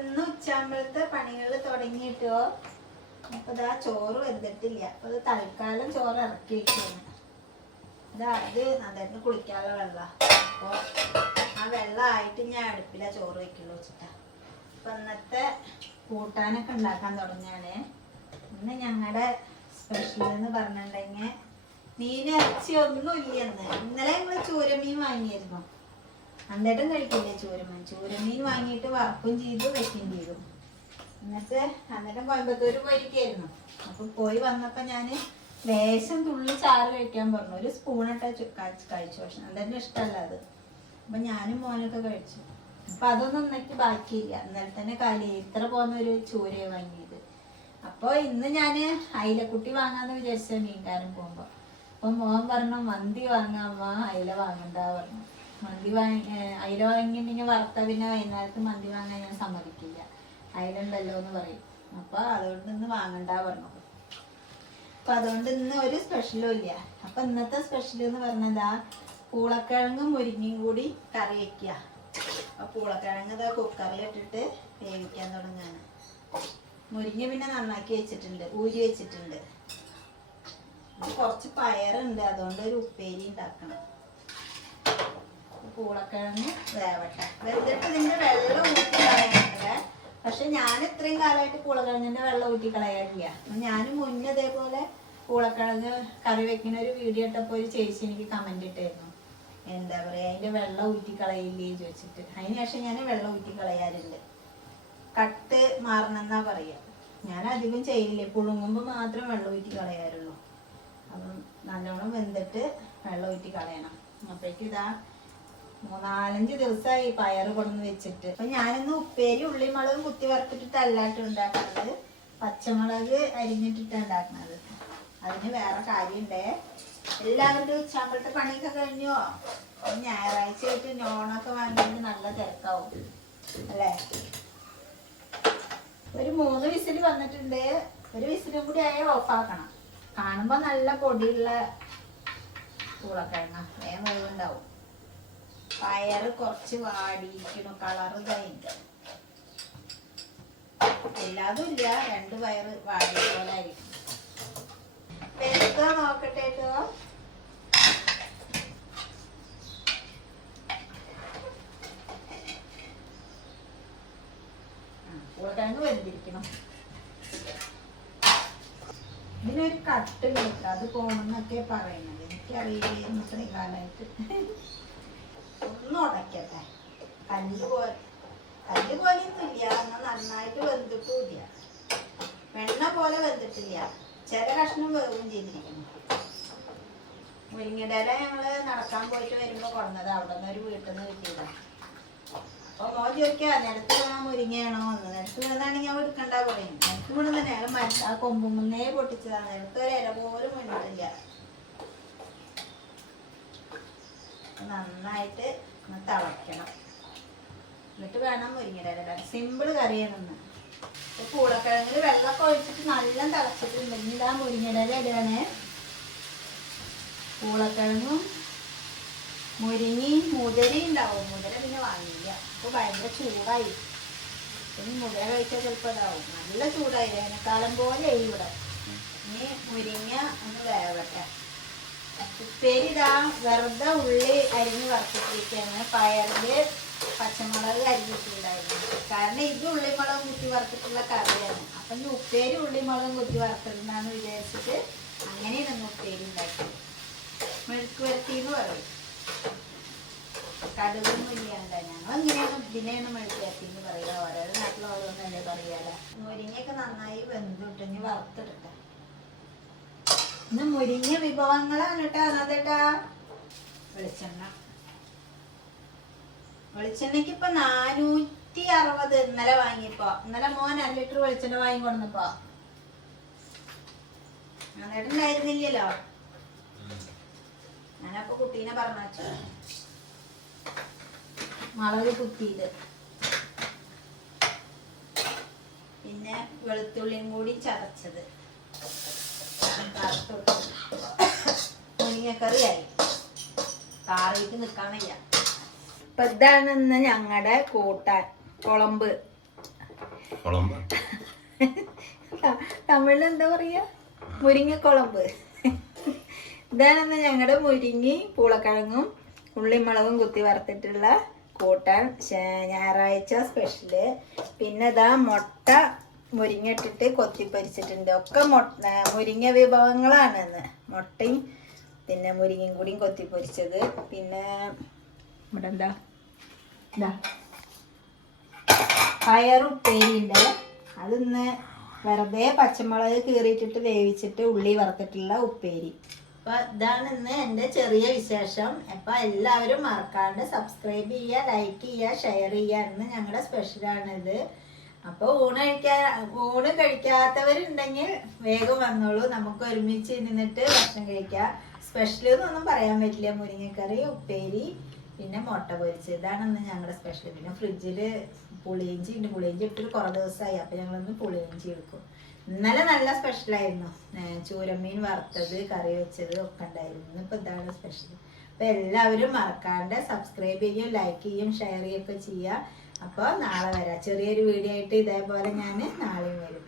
ഇന്ന് ഉച്ചാമ്പളത്തെ പണികൾ തുടങ്ങിയിട്ടോ? അപ്പൊ ഇതാ ചോറ് വെന്തിട്ടില്ല. അപ്പൊ ഇത് തൽക്കാലം ചോറ് ഇറക്കി വെക്കുകയാണ് ഇതാ അത് അതായത് കുളിക്കാനുള്ള വെള്ളം. അപ്പൊ ആ വെള്ളമായിട്ട് ഞാൻ അടുപ്പില ചോറ് വെക്കുള്ളൂ വെച്ചിട്ടാ അപ്പൊ ഇന്നത്തെ കൂട്ടാനൊക്കെ ഉണ്ടാക്കാൻ തുടങ്ങിയാണ് ഇന്ന് ഞങ്ങളുടെ സ്പെഷ്യൽ എന്ന് പറഞ്ഞിട്ടുണ്ടെങ്കിൽ മീൻ ഇറച്ചി ഒന്നും ഇല്ലെന്ന് ഇന്നലെ ഞങ്ങൾ ചൂരമീൻ വാങ്ങിയിരുന്നു. അന്തേട്ടം കഴിക്കില്ലേ? ചൂരമീൻ ചൂരമീൻ വാങ്ങിയിട്ട് വറക്കും ചെയ്തു വെക്കുകയും ചെയ്തു. എന്നിട്ട് അന്നേരം കോയമ്പത്തൂര് പോയിരിക്കായിരുന്നു. അപ്പൊ പോയി വന്നപ്പോ ഞാൻ ലേശം തുള്ളി ചാറ് കഴിക്കാൻ പറഞ്ഞു. ഒരു സ്പൂണിട്ട കഴിച്ചു. പക്ഷെ അന്നേരം ഇഷ്ടമല്ല അത്. അപ്പൊ ഞാനും മോനൊക്കെ കഴിച്ചു. അപ്പൊ അതൊന്നും എനിക്ക് ബാക്കിയില്ല. ഇന്നലെ തന്നെ കാലി ഇത്ര പോകുന്ന ഒരു ചൂരയെ വാങ്ങിയത്. അപ്പൊ ഇന്ന് ഞാൻ അയിലക്കുട്ടി വാങ്ങാന്ന് വിചാരിച്ച മീൻകാരൻ പോകുമ്പോ. അപ്പൊ മോൻ പറഞ്ഞു മന്തി വാങ്ങാമ്മ അയില വാങ്ങണ്ട പറഞ്ഞു. മന്തി വാങ്ങി അയില വാങ്ങിയിട്ടുണ്ടെങ്കിൽ വറുത്ത പിന്നെ വൈകുന്നേരത്ത് മന്തി വാങ്ങാൻ ഞാൻ സമ്മതിക്കില്ല. അയില ഉണ്ടല്ലോ എന്ന് പറയും. അപ്പൊ അതുകൊണ്ട് ഇന്ന് വാങ്ങണ്ട പറഞ്ഞു അപ്പൊ അതുകൊണ്ട് ഇന്ന് ഒരു സ്പെഷ്യലും ഇല്ല. അപ്പൊ ഇന്നത്തെ സ്പെഷ്യൽ എന്ന് പറഞ്ഞതാ പൂളക്കിഴങ്ങും മുരിങ്ങയും കൂടി കറി വെക്കുക അപ്പൊ പൂളക്കിഴങ്ങ് ഇതാ കുക്കറിൽ ഇട്ടിട്ട് വേവിക്കാൻ തുടങ്ങാണ്. മുരിങ്ങ പിന്നെ നന്നാക്കി വെച്ചിട്ടുണ്ട് ഊരി വെച്ചിട്ടുണ്ട്. കുറച്ച് പയറുണ്ട് അതുകൊണ്ട് ഒരു ഉപ്പേരി ഉണ്ടാക്കണം. പൂളക്കിഴങ്ങ് വേവട്ടെ. വെന്തിട്ട് ഇതിന്റെ വെള്ളം ഊറ്റി കളയാനുണ്ട് പക്ഷെ ഞാൻ ഇത്രയും കാലമായിട്ട് കൂളക്കിഴങ്ങിന്റെ വെള്ളം ഊറ്റി കളയാറില്ല. ഞാൻ മുന്നേ ഇതേപോലെ പൂളക്കിഴങ്ങ് കറി വെക്കുന്ന ഒരു വീഡിയോ ഇട്ടപ്പോൾ ഒരു ചേച്ചി എനിക്ക് കമന്റ് ഇട്ടായിരുന്നു എന്താ പറയാ അതിന്റെ വെള്ളം ഊറ്റി കളയില്ലേ? ചോദിച്ചിട്ട്. അതിന് ശേഷം ഞാൻ വെള്ളം ഊറ്റി കളയാറുണ്ട്. കട്ട് മാറണമെന്നാ പറയാ. ഞാൻ അധികം ചെയ്യില്ല. പുഴുങ്ങുമ്പോൾ മാത്രം വെള്ളം ഊറ്റി കളയാറുള്ളൂ. അപ്പം നല്ലോണം വെന്തിട്ട് വെള്ളം ഊറ്റി കളയണം. അപ്പോഴേക്കും ഇതാ മൂന്നാലഞ്ച് ദിവസമായി പയറ് കൊണ്ടുവന്ന് വെച്ചിട്ട്. അപ്പൊ ഞാനിന്ന് ഉപ്പേരി ഉള്ളിമുളകും കുത്തി വറുത്തിട്ട് വറുത്തിട്ടിട്ടല്ലാട്ട് ഉണ്ടാക്കുന്നത്. പച്ചമുളക് അരിഞ്ഞിട്ടിട്ട് ഉണ്ടാക്കുന്നത്. അതിന് വേറെ കാര്യമുണ്ടേ. എല്ലാവരുടെ ഉച്ചാമ്പളത്തെ പണിയൊക്കെ കഴിഞ്ഞോ? ഞായറാഴ്ച ആയിട്ട് നോണൊക്കെ വാങ്ങിയിട്ട് നല്ല തിരക്കാവും. അല്ലേ? ഒരു മൂന്ന് വിസിൽ വന്നിട്ടുണ്ട്. ഒരു വിസിലും കൂടി ആയ ഓഫാക്കണം. കാണുമ്പോ നല്ല പൊടിയുള്ള കൂളക്കിഴങ്ങ വേഗം വേവുണ്ടാവും പയറ് കുറച്ച് വാടിയിരിക്കണു കളറ് കഴിഞ്ഞ എല്ലാതും ഇല്ല രണ്ട് പയറ് വാടിയ പോലെ നോക്കട്ടെ കേട്ടോ. ഇതിനൊരു കട്ട് കിട്ടും അത് പോണെന്നൊക്കെ പറയുന്നത്. എനിക്കറിയില്ല ഇത്രയും കാലമായിട്ട് ഒന്ന് ഉടയ്ക്കട്ടെ കല്ല് പോലെ കല്ല് പോലെയൊന്നുമില്ല എന്നാൽ നന്നായിട്ട് വെന്തിട്ടും ഇല്ല. വെണ്ണ പോലെ വെന്തിട്ടില്ല. ചില കഷ്ണം വേവും ചെയ്തിരിക്കുന്നു. മുരിങ്ങിടല ഞങ്ങൾ നടക്കാൻ പോയിട്ട് വരുമ്പോൾ കൊണ്ടത് അവിടെ നിന്ന് ഒരു വീട്ടിൽ നിന്ന് കിട്ടിയതാണ് അപ്പൊ മോൻ ചോദിക്കാ നിലത്ത് വീണ മുരിങ്ങയാണോ എന്ന്. നിലത്ത് വീണതാണെങ്കിൽ ഞാൻ എടുക്കണ്ട പറയും. നിലത്ത് തന്നെ അയാൾ മര- ആ കൊമ്പുന്നേ പൊട്ടിച്ചതാണ്. നിലത്ത് ഒരു ഇല പോലും വീണിട്ടില്ല നന്നായിട്ട് ഒന്ന് തിളയ്ക്കണം എന്നിട്ട് വേണം ഇടാൻ. സിമ്പിൾ കറിയാണെന്ന് ഇപ്പൊ പൂളക്കിഴങ്ങിൽ വെള്ളമൊക്കെ ഒഴിച്ചിട്ട് നല്ല തിളച്ചിട്ടുണ്ട്. ആ ഇല ഇടുകയാണേ പൂളക്കിഴങ്ങും മുരിങ്ങി മുതിര ഉണ്ടാവും. മുതിര പിന്നെ വാങ്ങില്ല. അപ്പൊ ഭയങ്കര ചൂടായി. ഇനി മുതിര കഴിച്ചാൽ ചിലപ്പോൾ ഇതാവും. നല്ല ചൂടായി. വേനൽക്കാലം പോലെ ഇവിടെ. ഇനി മുരിങ്ങ ഒന്ന് വേവട്ടെ. ഉപ്പേരി വെറുതെ ഉള്ളി അരിഞ്ഞ് വറുത്തിട്ടിരിക്കുകയാണ്. പയറിൽ പച്ചമുളക് അരിഞ്ഞിട്ടുണ്ടായിരുന്നു. കാരണം ഇത് ഉള്ളിമുളകും കുത്തി വറുത്തിട്ടുള്ള കറിയാണ്. അപ്പൊ ഇനി ഉപ്പേരി ഉള്ളിമുളകും കുത്തി വറുത്തിട്ടുണ്ടെന്ന് വിചാരിച്ചിട്ട് അങ്ങനെയാണ് ഉപ്പേരി ഉണ്ടാക്കി മെഴുക്ക് വരട്ടി എന്ന് പറയും. കടുകും ഇല്ലാണ്ട്. ഞങ്ങൾ ഇങ്ങനെയാണ് ഇതിനെയാണ് മെഴുക്ക് വരട്ടി എന്ന് പറയുക? ഓരോരോ നാട്ടിൽ ഓരോന്നല്ലേ പറയാല മുരിങ്ങയൊക്കെ നന്നായി വെന്തിട്ട് ഇനി വറുത്തിടട്ടെ ഇന്ന് മുരിഞ്ഞ വിഭവങ്ങളാണ് കേട്ടോ അതേട്ടാ വെളിച്ചെണ്ണ. വെളിച്ചെണ്ണയ്ക്ക് ഇപ്പൊ നാനൂറ്റി അറുപത് ഇന്നലെ വാങ്ങിയപ്പോ. ഇന്നലെ മോൻ അര ലിറ്റർ വെളിച്ചെണ്ണ വാങ്ങി കൊടുന്നപ്പോ അന്നേട്ടുണ്ടായിരുന്നില്ലല്ലോ ഞാനപ്പോ കുട്ടീനെ പറഞ്ഞു മുളക് കുത്തിയത് പിന്നെ വെളുത്തുള്ളിയും കൂടി ചതച്ചത്. മുരിങ്ങക്കറിയായി. കാറിയിട്ട് വയ്യ. ഇതാണ് ഇന്ന് ഞങ്ങളുടെ കൂട്ടാൻ കുളമ്പ്. തമിഴിൽ എന്താ പറയാ? മുരിങ്ങക്കുളമ്പ്. ഇതാണെന്ന് ഞങ്ങളുടെ മുരിങ്ങി പൂളക്കിഴങ്ങും ഉള്ളിമുളകും കുത്തി വറുത്തിട്ടുള്ള കൂട്ടാൻ ഞായറാഴ്ച സ്പെഷ്യൽ പിന്നെ ഇതാ മുട്ട മുരിങ്ങ ഇട്ടിട്ട് കൊത്തി പൊരിച്ചിട്ടുണ്ട്. ഒക്കെ മുരിങ്ങ വിഭവങ്ങളാണ് ഇന്ന് മുട്ടയും പിന്നെ മുരിങ്ങയും കൂടിയും കൊത്തി പൊരിച്ചത്. പിന്നെ ഇവിടെ എന്താ? എന്താ? പയറുപ്പേരിയുണ്ട് അതിന്ന് വെറുതെ പച്ചമുളക് കീറിയിട്ടിട്ട് വേവിച്ചിട്ട് ഉള്ളി വറുത്തിട്ടുള്ള ഉപ്പേരി. അപ്പൊ ഇതാണ് ഇന്ന് എന്റെ ചെറിയ വിശേഷം. അപ്പൊ എല്ലാവരും മറക്കാണ്ട് സബ്സ്ക്രൈബ് ചെയ്യുക ലൈക്ക് ചെയ്യുക ഷെയർ ചെയ്യുക. ഇന്ന് ഞങ്ങളുടെ സ്പെഷ്യലാണിത്. അപ്പൊ ഊണ് കഴിക്കാൻ ഊണ് കഴിക്കാത്തവരുണ്ടെങ്കിൽ വേഗം വന്നോളൂ. നമുക്ക് ഒരുമിച്ച് നിന്നിട്ട് ഭക്ഷണം കഴിക്കാം. സ്പെഷ്യൽ എന്നൊന്നും പറയാൻ പറ്റില്ല. മുരിങ്ങക്കറി ഉപ്പേരി പിന്നെ മുട്ട പൊരിച്ച് ഇതാണ് ഇന്ന് ഞങ്ങളുടെ സ്പെഷ്യൽ പിന്നെ ഫ്രിഡ്ജിൽ പുളിയിഞ്ചി ഉണ്ട്. പുളിയിഞ്ചി ഇട്ടിട്ട് കുറേ ദിവസമായി അപ്പം ഞങ്ങളൊന്ന് പുളിയിഞ്ചി എടുക്കും ഇന്നലെ നല്ല സ്പെഷ്യൽ ആയിരുന്നു. ചൂരമീൻ വറുത്തത് കറി വെച്ചത് ഒക്കെ ഉണ്ടായിരുന്നു. ഇന്നിപ്പോൾ ഇതാണ് സ്പെഷ്യൽ അപ്പോൾ എല്ലാവരും മറക്കാണ്ട് സബ്സ്ക്രൈബ് ചെയ്യുകയും ലൈക്ക് ചെയ്യുകയും ഷെയർ ചെയ്യുകയൊക്കെ ചെയ്യുക അപ്പോൾ നാളെ വരാം. ചെറിയൊരു വീഡിയോ ആയിട്ട് ഇതേപോലെ ഞാൻ നാളെയും വരും.